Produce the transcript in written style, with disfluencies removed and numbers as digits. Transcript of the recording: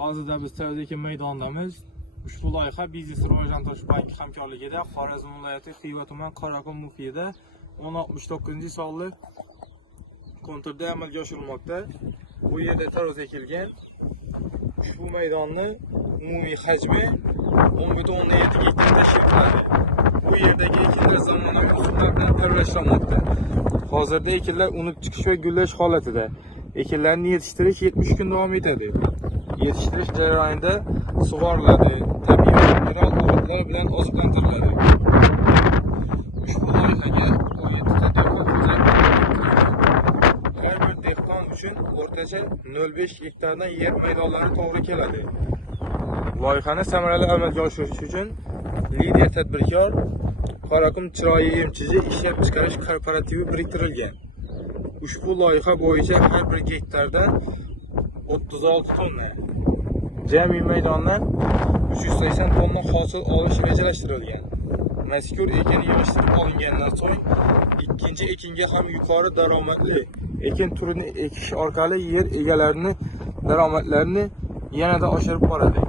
Hozirda biz Tayyorlik maydonidamiz. Ushbu loyiha Biznes rivojlantirish banki hamkorligida Xorazm viloyati Xiva tuman Qoraqum muhitida 1069-sonli konturda amalga oshirilmoqda. Bu yerda taroz ekilgan. Ushbu maydonni umumiy hajmi 10,7 gektar tashkil qiladi. Bu yerdagi ekinlar zamonaviy usullar bilan tarbiyalashlanmoqda. Hozirda ekinlar unib chiqish va gullash holatida. Ekinlarni yetishtirish 70 kun davom etadi. Yetishtirish jarayonida sug'oriladi, tabiiy va mineral o'g'itlar bilan oziqlantiriladi. Ushbu loyihaga har bir dehqon uchun o'rtacha 0,5 gektardan yer maydonlari to'g'ri keladi. Loyihani samarali amalga oshirish uchun lider tadbirkor Qoraqum chiroyi emchizi ishlab chiqarish korporativi biriktirilgan. Ushbu loyiha bo'yicha har bir gektardan 36 tonna, jami maydondan 380 tonna hosil olish rejalashtirilgan. Mazkur ekin yig'ishtirib olingandan so'ng ikkinchi ekinga ham yuqori daromadli ekin turini ekish orqali yer egalarining daromadlarini yanada oshirib boradi.